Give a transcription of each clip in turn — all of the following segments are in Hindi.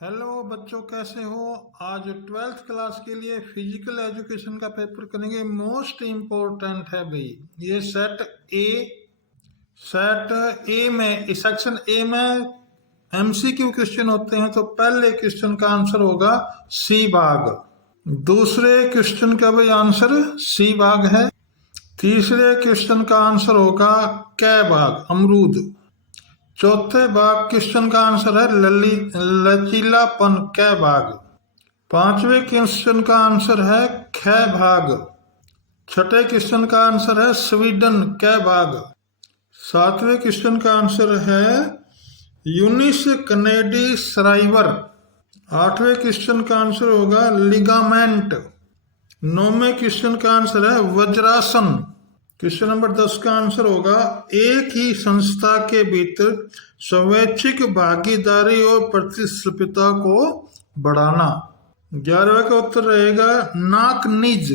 हेलो बच्चों, कैसे हो। आज 12th क्लास के लिए फिजिकल एजुकेशन का पेपर करेंगे। मोस्ट इम्पोर्टेंट है भाई। ये सेट ए में, सेक्शन ए में एमसीक्यू क्वेश्चन होते हैं। तो पहले क्वेश्चन का आंसर होगा सी भाग। दूसरे क्वेश्चन का भी आंसर सी भाग है। तीसरे क्वेश्चन का आंसर होगा कै भाग, अमरूद। चौथे भाग क्वेश्चन का आंसर है लचीलापन, कै भाग। पांचवें क्वेश्चन का आंसर है ख भाग। छठे क्वेश्चन का आंसर है स्वीडन, कै भाग। सातवें क्वेश्चन का आंसर है यूनिस कनेडी श्राइवर। आठवें क्वेश्चन का आंसर होगा लिगामेंट। नौवें क्वेश्चन का आंसर है वज्रासन। क्वेश्चन नंबर 10 का आंसर होगा एक ही संस्था के भीतर स्वैच्छिक भागीदारी और प्रतिस्पर्धा को बढ़ाना। 11वें का उत्तर रहेगा नाक निज।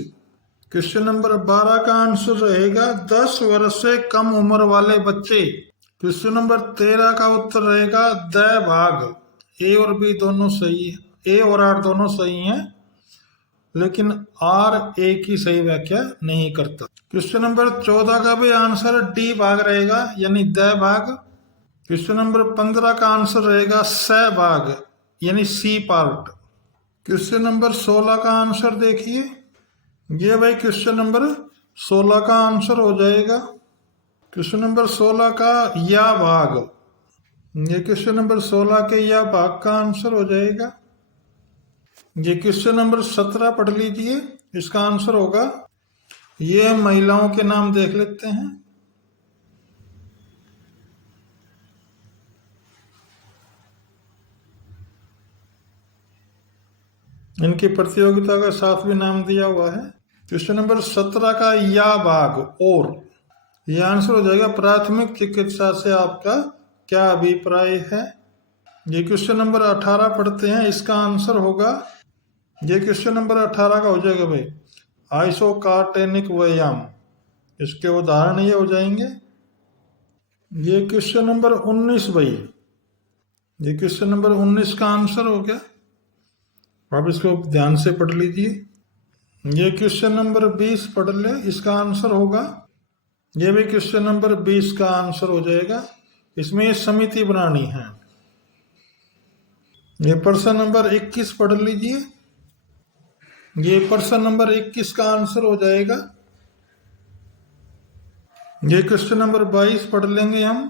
क्वेश्चन नंबर 12 का आंसर रहेगा 10 वर्ष से कम उम्र वाले बच्चे। क्वेश्चन नंबर 13 का उत्तर रहेगा द भाग। ए और बी दोनों सही है, ए और आर दोनों सही हैं, लेकिन आर ए की सही व्याख्या नहीं करता। क्वेश्चन नंबर 14 का भी आंसर डी भाग रहेगा, यानी द भाग। क्वेश्चन नंबर 15 का आंसर रहेगा स भाग, यानी सी पार्ट। क्वेश्चन नंबर 16 का आंसर देखिए, ये भाई क्वेश्चन नंबर 16 का आंसर हो जाएगा। क्वेश्चन नंबर 16 का या भाग, ये क्वेश्चन नंबर 16 के या भाग का आंसर हो जाएगा। ये क्वेश्चन नंबर 17 पढ़ लीजिए, इसका आंसर होगा, ये महिलाओं के नाम देख लेते हैं। इनकी प्रतियोगिता का साथ भी नाम दिया हुआ है। क्वेश्चन नंबर 17 का या भाग और, यह आंसर हो जाएगा प्राथमिक चिकित्सा से आपका क्या अभिप्राय है। ये क्वेश्चन नंबर 18 पढ़ते हैं, इसका आंसर होगा, ये क्वेश्चन नंबर 18 का हो जाएगा भाई आइसोकार्टेनिक व्यायाम। इसके उदाहरण ये हो जाएंगे। ये क्वेश्चन नंबर 19 भाई, ये क्वेश्चन नंबर 19 का आंसर हो गया। आप इसको ध्यान से पढ़ लीजिए। ये क्वेश्चन नंबर 20 पढ़ ले, इसका आंसर होगा, ये भी क्वेश्चन नंबर 20 का आंसर हो जाएगा। इसमें ये समिति बनानी है। ये प्रश्न नंबर 21 पढ़ लीजिए, ये प्रश्न नंबर 21 का आंसर हो जाएगा। ये क्वेश्चन नंबर 22 पढ़ लेंगे हम।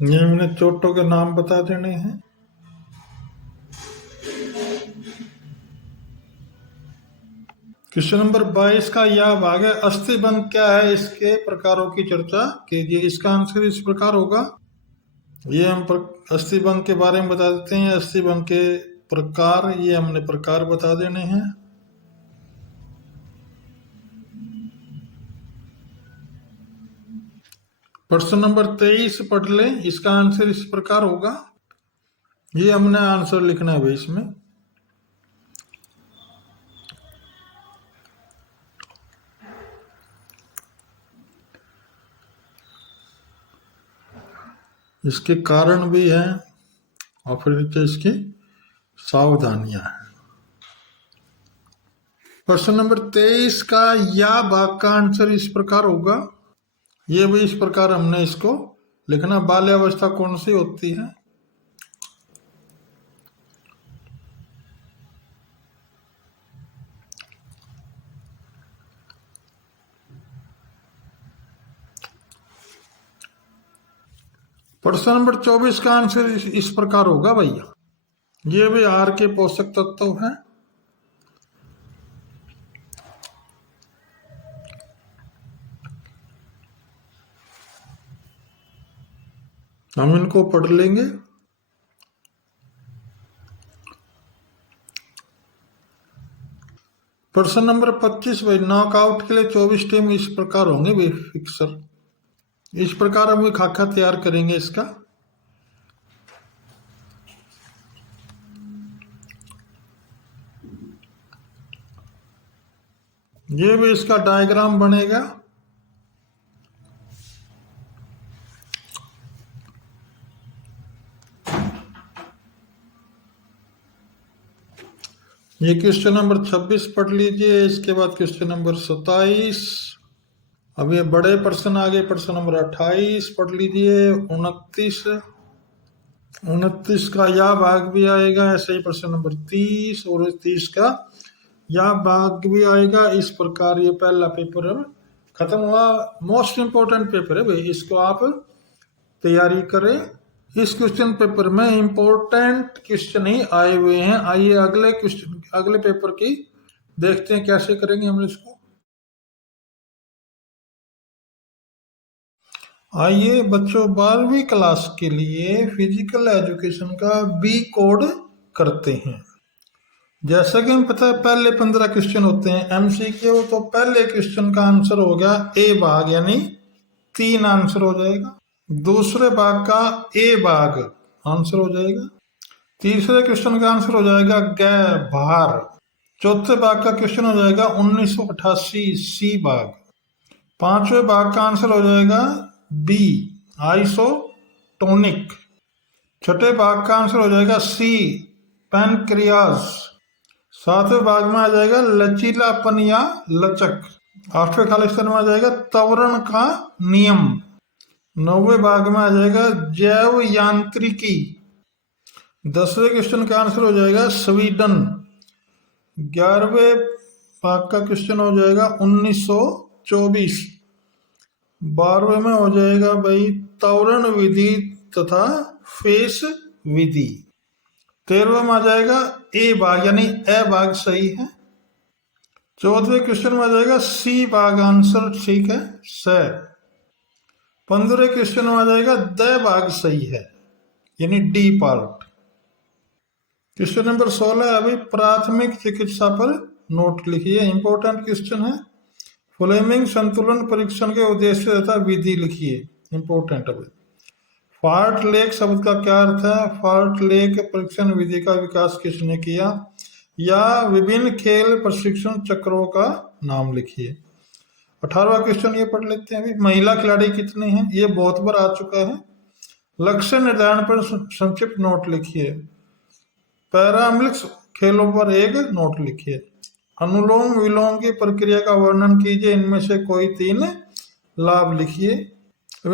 ये हमने चोटों के नाम बता देने हैं। क्वेश्चन नंबर 22 का यह भाग है अस्थिभंग क्या है, इसके प्रकारों की चर्चा कीजिए। इसका आंसर इस प्रकार होगा, ये हम अस्थिभंग के बारे में बता देते हैं। अस्थिभंग के प्रकार, ये हमने प्रकार बता देने हैं। प्रश्न नंबर 23 पढ़ ले, इसका आंसर इस प्रकार होगा, ये हमने आंसर लिखना है भाई इसमें। इसके कारण भी हैं और फिर इसकी सावधानियां हैं। प्रश्न नंबर 23 का या भाग का आंसर इस प्रकार होगा, ये भी इस प्रकार हमने इसको लिखना। बाल्यावस्था कौन सी होती है? प्रश्न नंबर 24 का आंसर इस प्रकार होगा भैया, ये भी आहार के पोषक तत्व हैं। हम इनको पढ़ लेंगे। प्रश्न नंबर 25 भाई, नॉकआउट के लिए 24 टीम इस प्रकार होंगे भाई फिक्सर। इस प्रकार हम खाका तैयार करेंगे इसका। ये भी इसका डायग्राम बनेगा। ये क्वेश्चन नंबर 26 पढ़ लीजिए। इसके बाद क्वेश्चन नंबर 27। अब ये बड़े प्रश्न आगे, प्रश्न नंबर 28 पढ़ लीजिए। 29 का या भाग भी आएगा। ऐसे ही प्रश्न नंबर 30 और 30 का या भाग भी आएगा। इस प्रकार ये पहला पेपर अब खत्म हुआ। मोस्ट इंपोर्टेंट पेपर है भाई, इसको आप तैयारी करें। इस क्वेश्चन पेपर में इंपॉर्टेंट क्वेश्चन ही आए हुए हैं। आइए अगले क्वेश्चन, अगले पेपर की देखते हैं कैसे करेंगे हम इसको। आइए बच्चों, 12वीं क्लास के लिए फिजिकल एजुकेशन का बी कोड करते हैं। जैसा कि हमें पता है पहले 15 क्वेश्चन होते हैं एमसीक्यू, तो पहले क्वेश्चन का आंसर हो गया ए भाग, यानी 3 आंसर हो जाएगा। दूसरे भाग का ए भाग आंसर हो जाएगा। तीसरे क्वेश्चन का आंसर हो जाएगा ग भार। चौथे भाग का क्वेश्चन हो जाएगा 1988 सी भाग। पांचवें भाग का आंसर हो जाएगा बी आइसोटोनिक। छठे भाग का आंसर हो जाएगा सी पैनक्रियाज। सातवें भाग में आ जाएगा लचीलापन या लचक। आठवें खाली स्थान में आ जाएगा त्वरण का नियम। 9वें भाग में आ जाएगा जैव यांत्रिकी। 10वें क्वेश्चन का आंसर हो जाएगा स्वीडन। 11वें भाग का क्वेश्चन हो जाएगा 1924। 12वें में हो जाएगा भाई त्वरण विधि तथा फेस विधि। 13वें में आ जाएगा ए भाग, यानी ए भाग सही है। 14वें क्वेश्चन में आ जाएगा सी भाग आंसर ठीक है स। 15वें क्वेश्चन में आ जाएगा द भाग सही है, यानी डी पार्ट। क्वेश्चन नंबर 16 अभी प्राथमिक चिकित्सा पर नोट लिखिए, इंपॉर्टेंट क्वेश्चन है। फ्लेमिंग संतुलन परीक्षण के उद्देश्य तथा विधि लिखिए, इंपॉर्टेंट। अभी फाल्ट लेक शब्द का क्या अर्थ है? फाल्ट लेक परीक्षण विधि का विकास किसने किया? या विभिन्न खेल प्रशिक्षण चक्रों का नाम लिखिए। 18वां क्वेश्चन ये पढ़ लेते हैं। अभी महिला खिलाड़ी कितने हैं? ये बहुत बार आ चुका है। लक्ष्य निर्धारण पर संक्षिप्त नोट लिखिए। पैरामिलिक्स खेलों पर एक नोट लिखिए। अनुलोम विलोम की प्रक्रिया का वर्णन कीजिए, इनमें से कोई 3 लाभ लिखिए।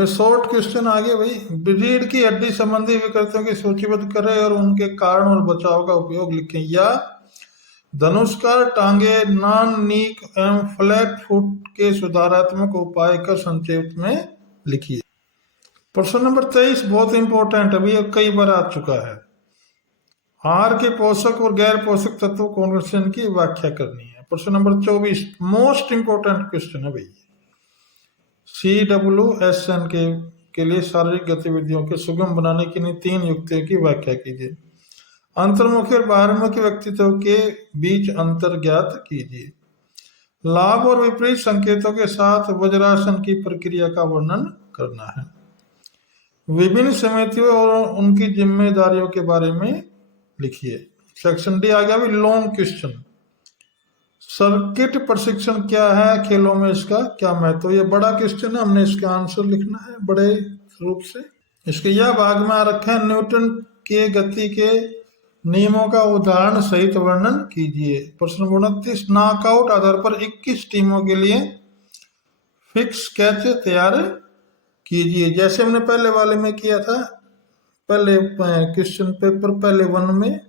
शॉर्ट क्वेश्चन आगे भाई, रीढ़ की हड्डी संबंधी विकृतियों की सूचीबद्ध करें और उनके कारण और बचाव का उपयोग लिखें। या धनुष्कार टांगे, नॉन नीक एवं फ्लैट फुट के सुधारात्मक उपाय का संक्षेप में लिखिए। प्रश्न नंबर 23 बहुत इंपॉर्टेंट, अभी कई बार आ चुका है। आहार के पोषक और गैर पोषक तत्व कॉन्वर्सेशन की व्याख्या करनी है। प्रश्न नंबर 24 मोस्ट इंपोर्टेंट क्वेश्चन है भाई। CWSN के लिए शारीरिक गतिविधियों के सुगम बनाने के लिए 3 युक्तियों की व्याख्या कीजिए। अंतर्मुखी और बाहरमुखी व्यक्तित्व के बीच अंतर ज्ञात कीजिए। लाभ और विपरीत संकेतों के साथ वज्रासन की प्रक्रिया का वर्णन करना है। विभिन्न समितियों और उनकी जिम्मेदारियों के बारे में लिखिए। सेक्शन डी आ गया भी लॉन्ग क्वेश्चन। सर्किट प्रशिक्षण क्या है, खेलों में इसका क्या महत्व? ये बड़ा क्वेश्चन है, हमने इसका आंसर लिखना है बड़े रूप से। इसके यह भाग में आ रखा है न्यूटन के गति के नियमों का उदाहरण सहित वर्णन कीजिए। प्रश्न 29 नॉकआउट आधार पर 21 टीमों के लिए फिक्स स्केच तैयार कीजिए, जैसे हमने पहले वाले में किया था, पहले क्वेश्चन पेपर पहले 1 में।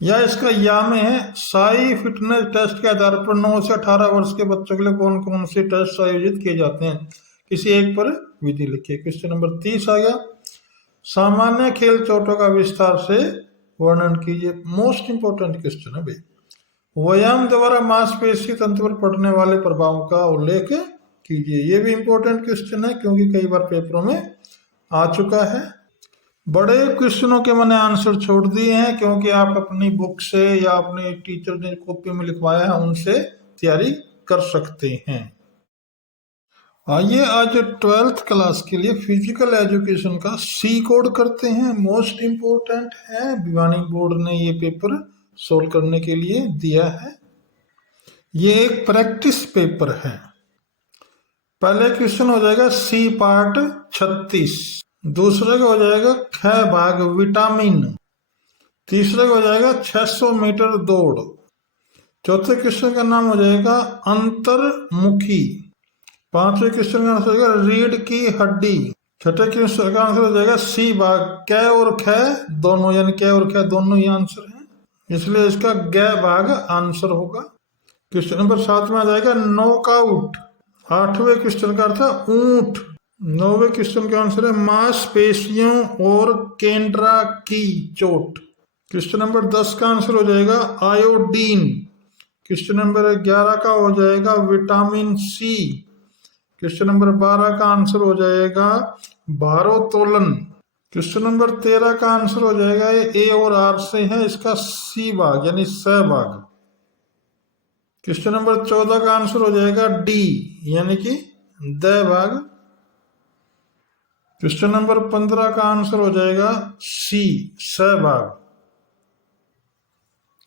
या इसका या में है साई फिटनेस टेस्ट के आधार पर 9 से 18 वर्ष के बच्चों के लिए कौन कौन से टेस्ट आयोजित किए जाते हैं, किसी एक पर विधि लिखिए। क्वेश्चन नंबर 30 आ गया सामान्य खेल चोटों का विस्तार से वर्णन कीजिए। मोस्ट इंपोर्टेंट क्वेश्चन है भाई। व्यायाम द्वारा मांसपेशी तंत्र पर पड़ने वाले प्रभावों का उल्लेख कीजिए। ये भी इंपॉर्टेंट क्वेश्चन है क्योंकि कई बार पेपरों में आ चुका है। बड़े क्वेश्चनों के मैंने आंसर छोड़ दिए हैं क्योंकि आप अपनी बुक से या अपने टीचर ने कॉपी में लिखवाया है उनसे तैयारी कर सकते हैं। आइए आज 12th क्लास के लिए फिजिकल एजुकेशन का सी कोड करते हैं। मोस्ट इम्पोर्टेंट है, भिवानी बोर्ड ने ये पेपर सोल्व करने के लिए दिया है। ये एक प्रैक्टिस पेपर है। पहले क्वेश्चन हो जाएगा सी पार्ट 36, दूसरे का हो जाएगा ख भाग विटामिन, तीसरे का हो जाएगा 600 मीटर दौड़, चौथे क्वेश्चन का नाम हो जाएगा अंतर्मुखी, पांचवें क्वेश्चन का आंसर हो जाएगा रीढ़ की हड्डी, छठे क्वेश्चन का आंसर हो जाएगा सी भाग क और ख दोनों, यानी क और ख दोनों ही आंसर हैं, इसलिए इसका ग भाग आंसर होगा। क्वेश्चन नंबर 7 में आ जाएगा नॉकआउट, आठवें क्वेश्चन का अर्थ है ऊंट, नौवें क्वेश्चन का आंसर है मांसपेशियों और केंद्रा की चोट। क्वेश्चन नंबर 10 का आंसर हो जाएगा आयोडीन, क्वेश्चन नंबर 11 का हो जाएगा विटामिन सी, क्वेश्चन नंबर 12 का आंसर हो जाएगा भारोत्तोलन, क्वेश्चन नंबर 13 का आंसर हो जाएगा ये ए और आर से है, इसका सी भाग यानी सहभाग, क्वेश्चन नंबर 14 का आंसर हो जाएगा डी यानी कि द भाग, क्वेश्चन नंबर 15 का आंसर हो जाएगा सी सहभाग,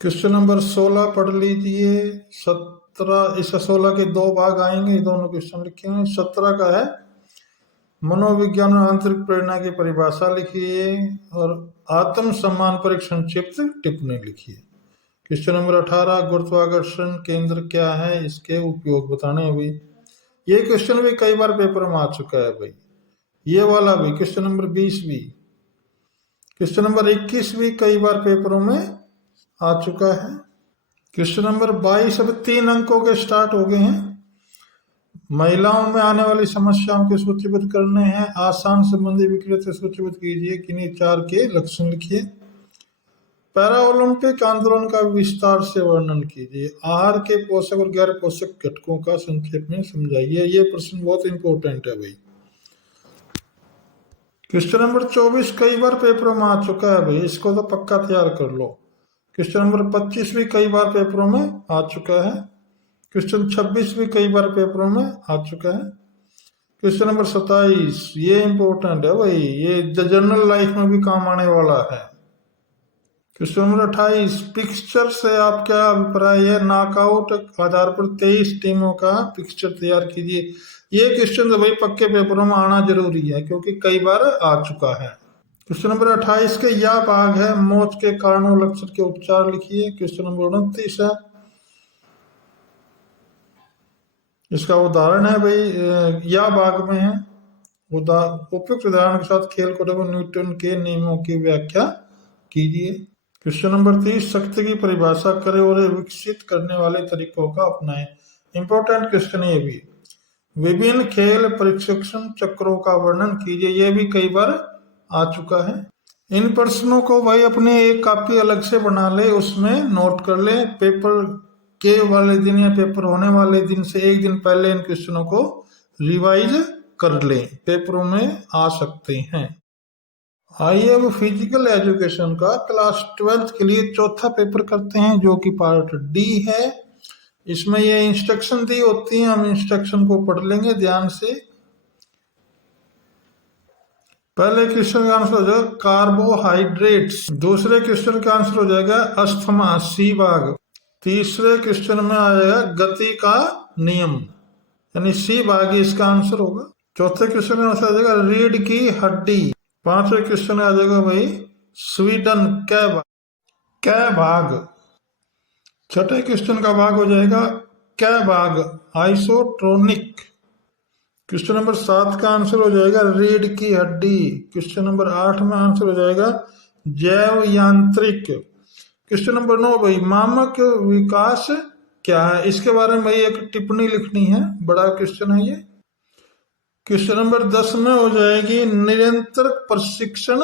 क्वेश्चन नंबर 16 पढ़ लीजिए, 16 के दो भाग आएंगे, ये दोनों क्वेश्चन लिखे हैं। 17 का है मनोविज्ञान और आंतरिक प्रेरणा की परिभाषा लिखिए और आत्म सम्मान पर एक संक्षिप्त टिप्पणी लिखिए। क्वेश्चन नंबर 18 गुरुत्वाकर्षण केंद्र क्या है, इसके उपयोग बताने हैं भाई। ये क्वेश्चन भी कई बार पेपर में आ चुका है भाई, ये वाला भी, क्वेश्चन नंबर 20 भी, क्वेश्चन नंबर 21 भी कई बार पेपरों में आ चुका है। क्वेश्चन नंबर 22 अब 3 अंकों के स्टार्ट हो गए हैं। महिलाओं में आने वाली समस्याओं के सूचीबद्ध करने हैं, आसान संबंधी विकृति सूचीबद्ध कीजिए, किन्हीं 4 के लक्षण लिखिए, पैरा ओलंपिक आंदोलन का विस्तार से वर्णन कीजिए, आहार के पोषक और गैर पोषक घटकों का संक्षेप में समझाइए। ये प्रश्न बहुत इंपॉर्टेंट है भाई। क्वेश्चन नंबर 24 कई बार पेपरों में आ चुका है भाई, इसको तो पक्का तैयार कर लो। क्वेश्चन नंबर 25 भी कई बार पेपरों में आ चुका है, क्वेश्चन 26 भी कई बार पेपरों में आ चुका है, क्वेश्चन नंबर 27 ये इंपॉर्टेंट है भाई, ये जनरल लाइफ में भी काम आने वाला है। क्वेश्चन नंबर 28 पिक्चर से आप क्या अभिप्राय है, नॉकआउट आधार पर 23 टीमों का पिक्चर तैयार कीजिए। ये क्वेश्चन तो भाई पक्के पेपरों में आना जरूरी है क्योंकि कई बार आ चुका है। क्वेश्चन नंबर 28 के यह भाग है मौत के कारणों लक्षण के उपचार लिखिए। क्वेश्चन नंबर 29 है, इसका उदाहरण है भाई, यह भाग में है, उपयुक्त उदाहरण के साथ खेल कूद में न्यूटन के नियमों की व्याख्या कीजिए। क्वेश्चन नंबर 30 शक्ति की परिभाषा करें और विकसित करने वाले तरीकों का अपनाएं। इंपॉर्टेंट क्वेश्चन ये भी। विभिन्न खेल प्रशिक्षण चक्रों का वर्णन कीजिए, ये भी कई बार आ चुका है। इन प्रश्नों को भाई अपने एक कॉपी अलग से बना ले, उसमें नोट कर ले, पेपर के वाले दिन या पेपर होने वाले दिन से एक दिन पहले इन क्वेश्चनों को रिवाइज कर ले, पेपरों में आ सकते हैं। आइए अब फिजिकल एजुकेशन का क्लास 12th के लिए चौथा पेपर करते हैं जो कि पार्ट डी है। इसमें ये इंस्ट्रक्शन दी होती है, हम इंस्ट्रक्शन को पढ़ लेंगे ध्यान से। पहले क्वेश्चन का आंसर हो जाएगा कार्बोहाइड्रेट्स, दूसरे क्वेश्चन का आंसर हो जाएगा अस्थमा सी भाग, तीसरे क्वेश्चन में आएगा गति का नियम यानी सी भाग इसका आंसर होगा, चौथे क्वेश्चन का आंसर आ जाएगा रीढ़ की हड्डी, पांचवें क्वेश्चन आ जाएगा भाई स्वीडन कै भाग, छठे क्वेश्चन का भाग हो जाएगा कै भाग आइसोट्रोनिक, क्वेश्चन नंबर 7 का आंसर हो जाएगा रीढ़ की हड्डी, क्वेश्चन नंबर 8 में आंसर हो जाएगा जैव यांत्रिक, क्वेश्चन नंबर 9 भाई मामक विकास क्या है, इसके बारे में भाई एक टिप्पणी लिखनी है, बड़ा क्वेश्चन है ये। क्वेश्चन नंबर 10 में हो जाएगी निरंतर प्रशिक्षण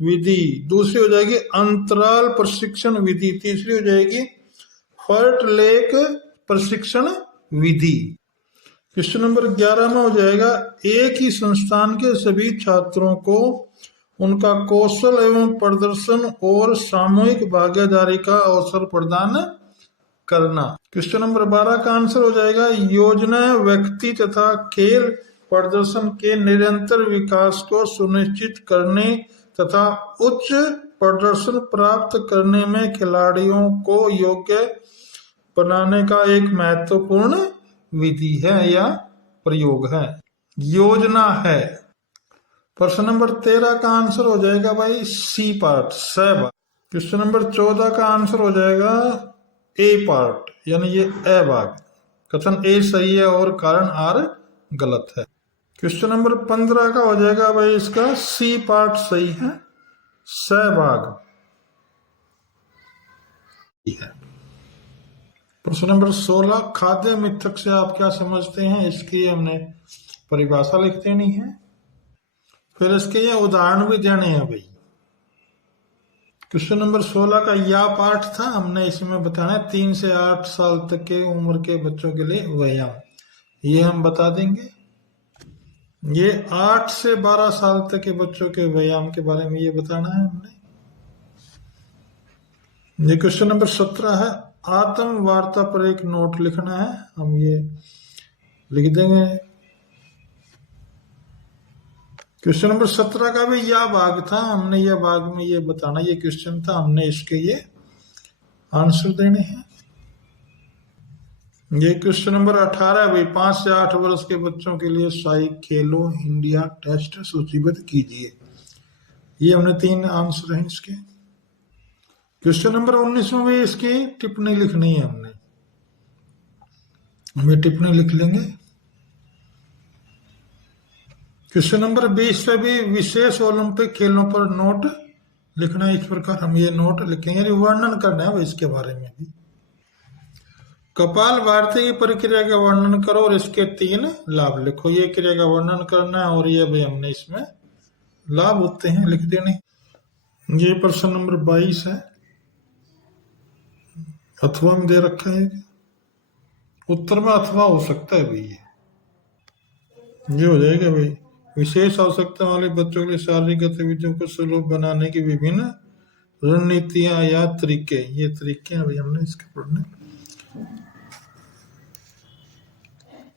विधि, दूसरी हो जाएगी अंतराल प्रशिक्षण विधि, तीसरी हो जाएगी फर्ट लेक प्रशिक्षण विधि। क्वेश्चन नंबर 11 में हो जाएगा एक ही संस्थान के सभी छात्रों को उनका कौशल एवं प्रदर्शन और सामूहिक भागीदारी का अवसर प्रदान करना। क्वेश्चन नंबर 12 का आंसर हो जाएगा योजना व्यक्ति तथा खेल प्रदर्शन के निरंतर विकास को सुनिश्चित करने तथा उच्च प्रदर्शन प्राप्त करने में खिलाड़ियों को योग्य बनाने का एक महत्वपूर्ण विधि है या प्रयोग है, योजना है। प्रश्न नंबर 13 का आंसर हो जाएगा भाई सी पार्ट, सहभाग। क्वेश्चन नंबर 14 का आंसर हो जाएगा ए पार्ट, यानी ये ए भाग। कथन ए सही है और कारण आर गलत है। क्वेश्चन नंबर 15 का हो जाएगा भाई इसका सी पार्ट सही है, सहभाग है। प्रश्न नंबर 16 खाद्य मिथक से आप क्या समझते हैं, इसकी हमने परिभाषा लिख देनी है, फिर इसके ये उदाहरण भी देने हैं भाई। क्वेश्चन नंबर 16 का या पार्ट था, हमने इसमें बताना है 3 से 8 साल तक के उम्र के बच्चों के लिए व्यायाम, ये हम बता देंगे। ये 8 से 12 साल तक के बच्चों के व्यायाम के बारे में ये बताना है हमने। ये क्वेश्चन नंबर 17 है, आत्म वार्ता पर एक नोट लिखना है, हम ये लिख देंगे। क्वेश्चन नंबर 17 का भी यह भाग था, हमने यह भाग में ये बताना, ये क्वेश्चन था, हमने इसके ये आंसर देने हैं। ये क्वेश्चन नंबर 18 भी 5 से 8 वर्ष के बच्चों के लिए साई खेलो इंडिया टेस्ट सूचीबद्ध कीजिए, ये हमने 3 आंसर हैं इसके। क्वेश्चन नंबर 19 में भी इसकी टिप्पणी लिखनी है, हम ये टिप्पणी लिख लेंगे। क्वेश्चन नंबर 20 पे भी विशेष ओलंपिक खेलों पर नोट लिखना है, इस प्रकार हम ये नोट लिखेंगे, वर्णन करना है इसके बारे में भी। कपाल भारती की प्रक्रिया का वर्णन करो और इसके 3 लाभ लिखो, ये क्रिया का वर्णन करना है और ये भी हमने इसमें लाभ होते हैं लिख देने। ये प्रश्न नंबर 22 है, अथवा में दे रखा है, उत्तर में अथवा हो सकता है भाई, ये हो जाएगा भाई। विशेष आवश्यकता वाले बच्चों के लिए शारीरिक गतिविधियों को सुलभ बनाने की विभिन्न रणनीतियां या तरीके, ये तरीके अभी हमने इसके पढ़ने।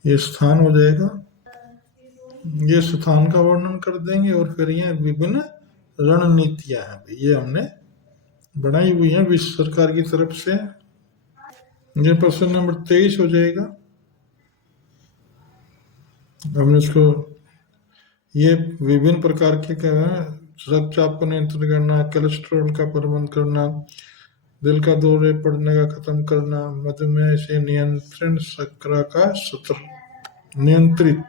ये स्थान हो जाएगा, ये स्थान का वर्णन कर देंगे और फिर ये विभिन्न रणनीतियां हैं, ये हमने बनाई हुई है विश्व सरकार की तरफ से। ये प्रश्न नंबर 23 हो जाएगा, हमने इसको ये विभिन्न प्रकार के रक्तचाप को नियंत्रण करना, कोलेस्ट्रॉल का प्रबंधन करना, दिल का दौरे पड़ने का खत्म करना, मधुमेह से नियंत्रण, शर्करा का सत्र नियंत्रित,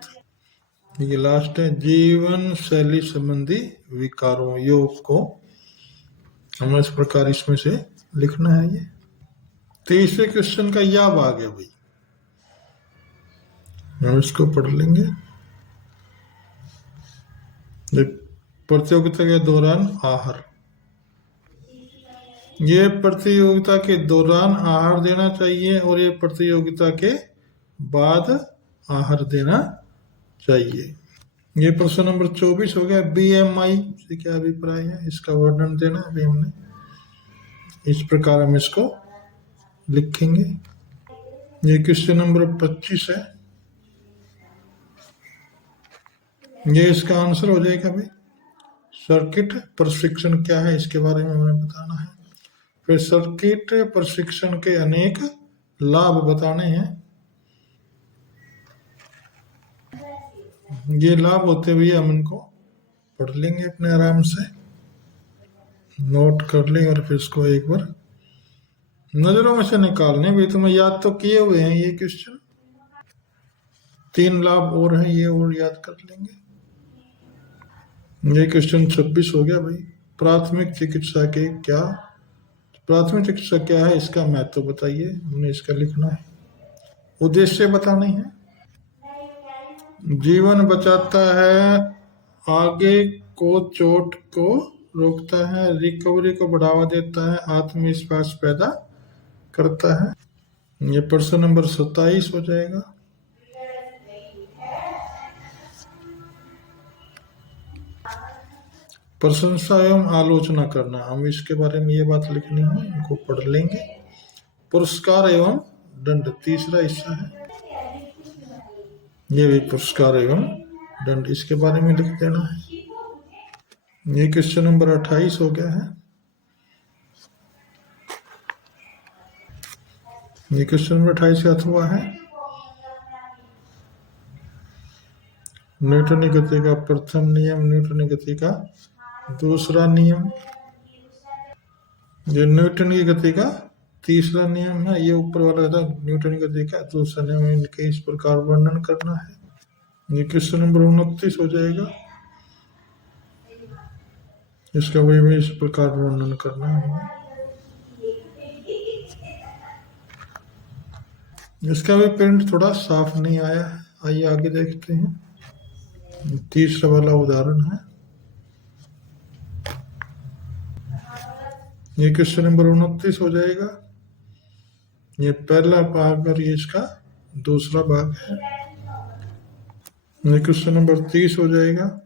ये लास्ट है जीवन शैली संबंधी विकारों योग को हमें इस प्रकार इसमें से लिखना है। ये 23वें क्वेश्चन का यह भाग है भाई, हम इसको पढ़ लेंगे। प्रतियोगिता के दौरान आहार, ये प्रतियोगिता के दौरान आहार देना चाहिए और ये प्रतियोगिता के बाद आहार देना चाहिए। ये प्रश्न नंबर 24 हो गया, BMI से क्या अभिप्राय है, इसका वर्णन देना अभी हमने, इस प्रकार हम इसको लिखेंगे। ये क्वेश्चन नंबर 25 है, ये इसका आंसर हो जाएगा भाई। सर्किट प्रशिक्षण क्या है, इसके बारे में हमें बताना है। फिर सर्किट प्रशिक्षण के अनेक लाभ बताने हैं, ये लाभ होते हुए हम इनको पढ़ लेंगे अपने आराम से, नोट कर लेंगे और फिर इसको एक बार नजरों में से निकालने भी, तुम्हें याद तो किए हुए हैं ये क्वेश्चन, 3 लाभ और हैं, ये और याद कर लेंगे। ये क्वेश्चन 26 हो गया भाई, प्राथमिक चिकित्सा क्या है, इसका महत्व बताइए, हमने इसका लिखना है, उद्देश्य बताने हैं। जीवन बचाता है, आगे को चोट को रोकता है, रिकवरी को बढ़ावा देता है, आत्मविश्वास पैदा करता है। ये प्रश्न नंबर 27 हो जाएगा। प्रशंसा एवं आलोचना करना, हम इसके बारे में ये बात लिखनी है, इनको पढ़ लेंगे। पुरस्कार एवं दंड तीसरा हिस्सा है, ये भी पुरस्कार एवं दंड, इसके बारे में लिख देना है। ये क्वेश्चन नंबर 28 हो गया है। ये क्वेश्चन नंबर 28 क्या हुआ है? न्यूटन की गति का प्रथम नियम, न्यूटन की गति का दूसरा नियम, जो न्यूटन की गति का तीसरा नियम है, ये ऊपर वाला था न्यूटन की गति का दूसरा नियम, इनके इस प्रकार वर्णन करना है। ये क्वेश्चन नंबर 29 हो जाएगा। इसका भी इस प्रकार वर्णन करना है। इसका भी प्रिंट थोड़ा साफ नहीं आया है, आइए आगे देखते हैं। तीसरा वाला उदाहरण है। ये क्वेश्चन नंबर 29 हो जाएगा। ये पहला भाग और ये इसका दूसरा भाग है। ये क्वेश्चन नंबर 30 हो जाएगा।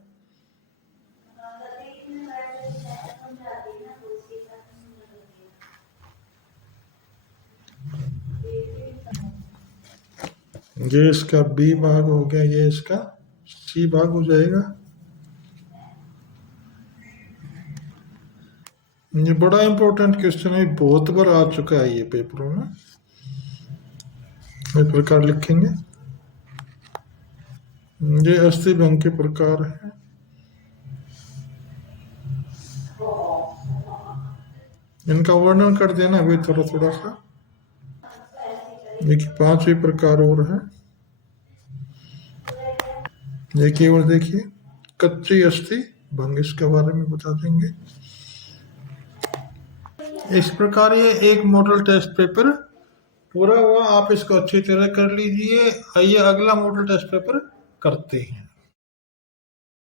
ये इसका बी भाग हो गया, ये इसका सी भाग हो जाएगा। ये बड़ा इंपॉर्टेंट क्वेश्चन है, बहुत बार आ चुका है ये पेपरों में। इस प्रकार लिखेंगे। ये अस्थि भंग के प्रकार है। इनका वर्णन कर देना वे थोड़ा थोड़ा सा। देखिए 5वीं प्रकार और है। ये केवल देखिए कच्ची अस्थि भंग, इसके बारे में बता देंगे। इस प्रकार ये एक मॉडल टेस्ट पेपर पूरा हुआ। आप इसको अच्छी तरह कर लीजिए। आइए अगला मॉडल टेस्ट पेपर करते हैं।